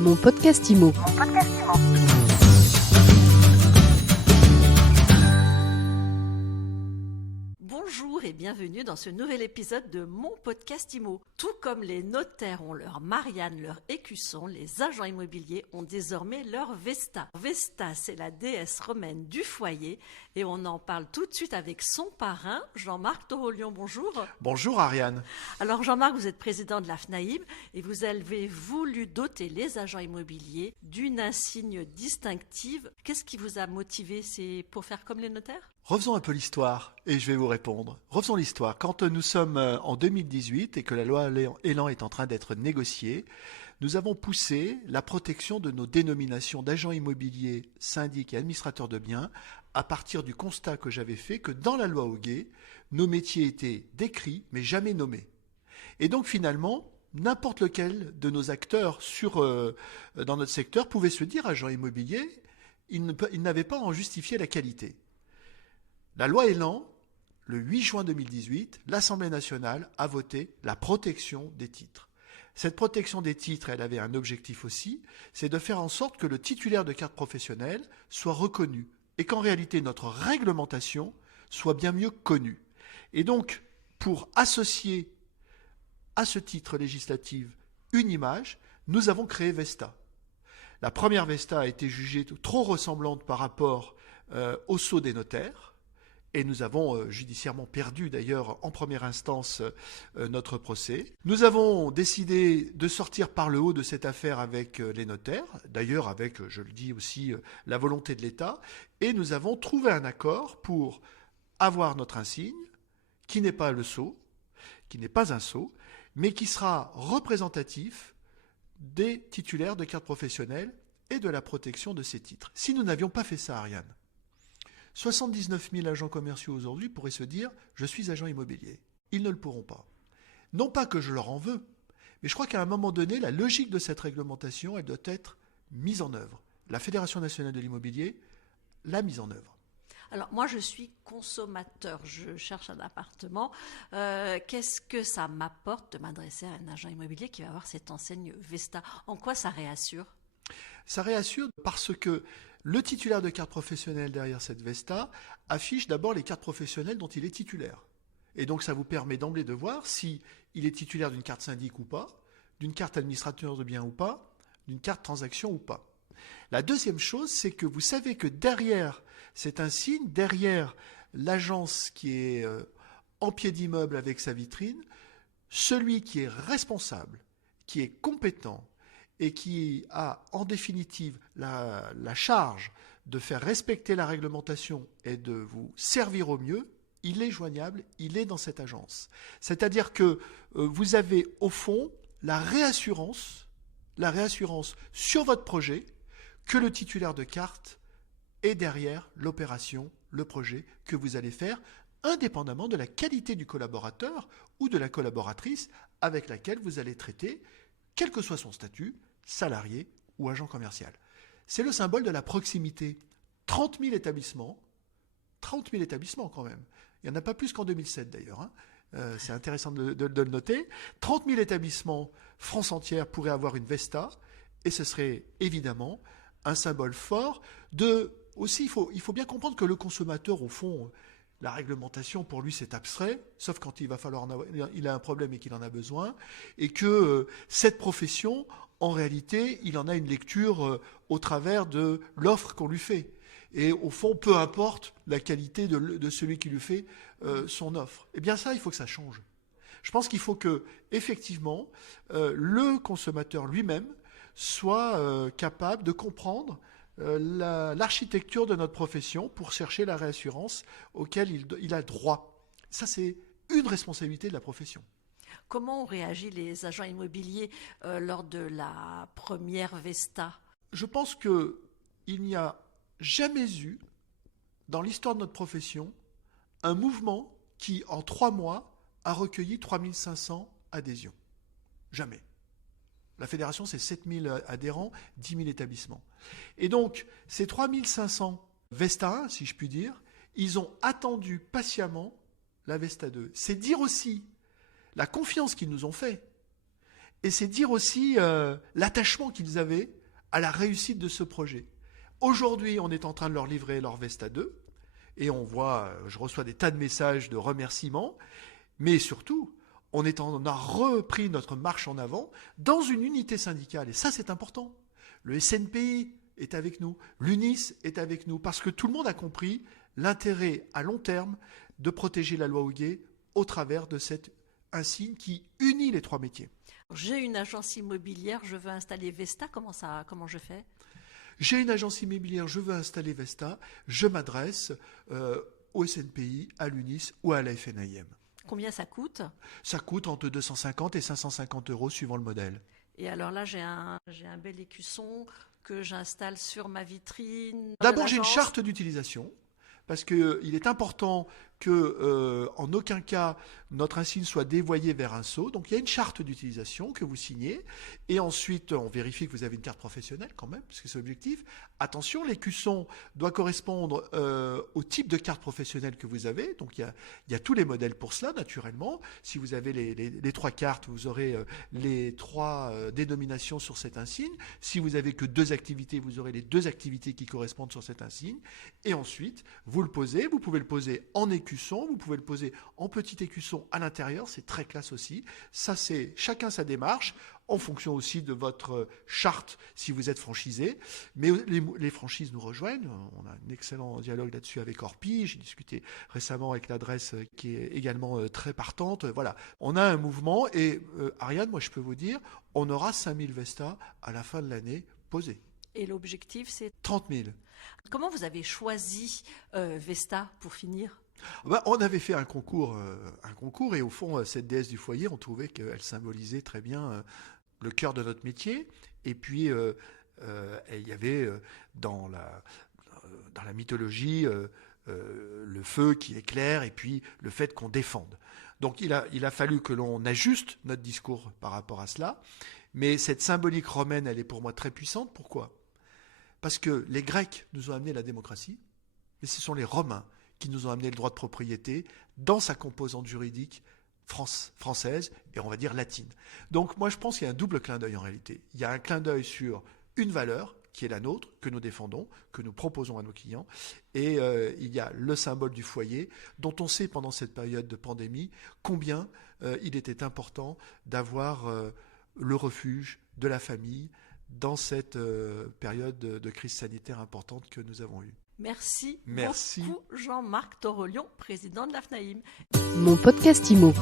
Mon podcast IMO. Bonjour et bienvenue dans ce nouvel épisode de Mon podcast IMO. Tout comme les notaires ont leur Marianne, leur écusson, les agents immobiliers ont désormais leur Vesta. Vesta, c'est la déesse romaine du foyer et on en parle tout de suite avec son parrain, Jean-Marc Torolion. Bonjour. Bonjour Ariane. Alors Jean-Marc, vous êtes président de la FNAIM et vous avez voulu doter les agents immobiliers d'une insigne distinctive. Qu'est-ce qui vous a motivé? C'est pour faire comme les notaires? Refaisons un peu l'histoire et je vais vous répondre. Refaisons l'histoire. Quand nous sommes en 2018 et que la loi Elan est en train d'être négociée, nous avons poussé la protection de nos dénominations d'agents immobiliers, syndics et administrateurs de biens à partir du constat que j'avais fait que dans la loi Hoguet, nos métiers étaient décrits mais jamais nommés. Et donc finalement, n'importe lequel de nos acteurs dans notre secteur pouvait se dire agent immobilier, il n'avait pas à en justifier la qualité. La loi Elan, le 8 juin 2018, l'Assemblée nationale a voté la protection des titres. Cette protection des titres, elle avait un objectif aussi, c'est de faire en sorte que le titulaire de carte professionnelle soit reconnu et qu'en réalité notre réglementation soit bien mieux connue. Et donc, pour associer à ce titre législatif une image, nous avons créé Vesta. La première Vesta a été jugée trop ressemblante par rapport au sceau des notaires. Et nous avons judiciairement perdu d'ailleurs en première instance notre procès. Nous avons décidé de sortir par le haut de cette affaire avec les notaires, d'ailleurs avec, je le dis aussi, la volonté de l'État, et nous avons trouvé un accord pour avoir notre insigne, qui n'est pas le sceau, qui n'est pas un sceau, mais qui sera représentatif des titulaires de cartes professionnelles et de la protection de ces titres. Si nous n'avions pas fait ça, Ariane, 79 000 agents commerciaux aujourd'hui pourraient se dire « je suis agent immobilier ». Ils ne le pourront pas. Non pas que je leur en veux, mais je crois qu'à un moment donné, la logique de cette réglementation, elle doit être mise en œuvre. La Fédération nationale de l'immobilier l'a mise en œuvre. Alors moi je suis consommateur, je cherche un appartement. Qu'est-ce que ça m'apporte de m'adresser à un agent immobilier qui va avoir cette enseigne Vesta? En quoi ça réassure? Ça réassure parce que le titulaire de carte professionnelle derrière cette Vesta affiche d'abord les cartes professionnelles dont il est titulaire. Et donc ça vous permet d'emblée de voir si il est titulaire d'une carte syndic ou pas, d'une carte administrateur de biens ou pas, d'une carte transaction ou pas. La deuxième chose, c'est que vous savez que derrière cet insigne, derrière l'agence qui est en pied d'immeuble avec sa vitrine, celui qui est responsable, qui est compétent, et qui a en définitive la charge de faire respecter la réglementation et de vous servir au mieux, il est joignable, il est dans cette agence. C'est-à-dire que vous avez au fond la réassurance sur votre projet que le titulaire de carte est derrière l'opération, le projet que vous allez faire, indépendamment de la qualité du collaborateur ou de la collaboratrice avec laquelle vous allez traiter, quel que soit son statut, salarié ou agent commercial. C'est le symbole de la proximité. 30 000 établissements quand même. Il n'y en a pas plus qu'en 2007 d'ailleurs. C'est intéressant de le noter. 30 000 établissements, France entière, pourraient avoir une Vesta et ce serait évidemment un symbole fort de... Aussi, il faut bien comprendre que le consommateur, au fond, la réglementation, pour lui, c'est abstrait, sauf quand il a un problème et qu'il en a besoin, et que cette profession, en réalité, il en a une lecture au travers de l'offre qu'on lui fait. Et au fond, peu importe la qualité de celui qui lui fait son offre. Eh bien ça, il faut que ça change. Je pense qu'il faut que, effectivement, le consommateur lui-même soit capable de comprendre l'architecture de notre profession pour chercher la réassurance auquel il a droit. Ça, c'est une responsabilité de la profession. Comment ont réagi les agents immobiliers lors de la première Vesta? Je pense qu'il n'y a jamais eu, dans l'histoire de notre profession, un mouvement qui, en 3 mois, a recueilli 3500 adhésions. Jamais. La fédération, c'est 7000 adhérents, 10 000 établissements. Et donc, ces 3500 Vesta 1, si je puis dire, ils ont attendu patiemment la Vesta 2. C'est dire aussi la confiance qu'ils nous ont fait Et c'est dire aussi l'attachement qu'ils avaient à la réussite de ce projet. Aujourd'hui, on est en train de leur livrer leur Vesta 2. Et je reçois des tas de messages de remerciements. Mais surtout, on a repris notre marche en avant dans une unité syndicale. Et ça, c'est important. Le SNPI est avec nous. L'UNIS est avec nous. Parce que tout le monde a compris l'intérêt à long terme de protéger la loi Houguet au travers de cet insigne qui unit les 3 métiers. J'ai une agence immobilière, je veux installer Vesta, comment je fais ? J'ai une agence immobilière, je veux installer Vesta, je m'adresse au SNPI, à l'UNIS ou à la FNIM. Combien ça coûte ? Ça coûte entre 250 et 550 euros suivant le modèle. Et alors là, j'ai un bel écusson que j'installe sur ma vitrine. D'abord, j'ai une charte d'utilisation, parce qu'il est important qu'en aucun cas notre insigne soit dévoyé vers un seau. Donc il y a une charte d'utilisation que vous signez, et ensuite on vérifie que vous avez une carte professionnelle quand même, parce que c'est l'objectif. Attention, l'écusson doit correspondre au type de carte professionnelle que vous avez. Donc il y a tous les modèles pour cela, naturellement. Si vous avez les 3 cartes, vous aurez les 3 dénominations sur cet insigne. Si vous avez que 2 activités, vous aurez les 2 activités qui correspondent sur cet insigne. Et ensuite, vous le posez. Vous pouvez le poser en écusson, vous pouvez le poser en petit écusson à l'intérieur, c'est très classe aussi. Ça, c'est chacun sa démarche, en fonction aussi de votre charte si vous êtes franchisé. Mais les franchises nous rejoignent. On a un excellent dialogue là-dessus avec Orpi. J'ai discuté récemment avec l'adresse qui est également très partante. Voilà, on a un mouvement. Et Ariane, moi je peux vous dire, on aura 5000 Vesta à la fin de l'année posées. Et l'objectif, c'est 30 000. Comment vous avez choisi Vesta pour finir ? On avait fait un concours et au fond, cette déesse du foyer, on trouvait qu'elle symbolisait très bien le cœur de notre métier. Et puis, il y avait dans la mythologie le feu qui éclaire et puis le fait qu'on défende. Donc, il a fallu que l'on ajuste notre discours par rapport à cela. Mais cette symbolique romaine, elle est pour moi très puissante. Pourquoi ? Parce que les Grecs nous ont amené la démocratie, mais ce sont les Romains qui nous ont amené le droit de propriété dans sa composante juridique française et on va dire latine. Donc moi je pense qu'il y a un double clin d'œil en réalité. Il y a un clin d'œil sur une valeur qui est la nôtre, que nous défendons, que nous proposons à nos clients, et il y a le symbole du foyer, dont on sait pendant cette période de pandémie combien il était important d'avoir le refuge de la famille dans cette période de crise sanitaire importante que nous avons eue. Merci beaucoup Jean-Marc Torolion, président de la FNAIM. Mon podcast IMO.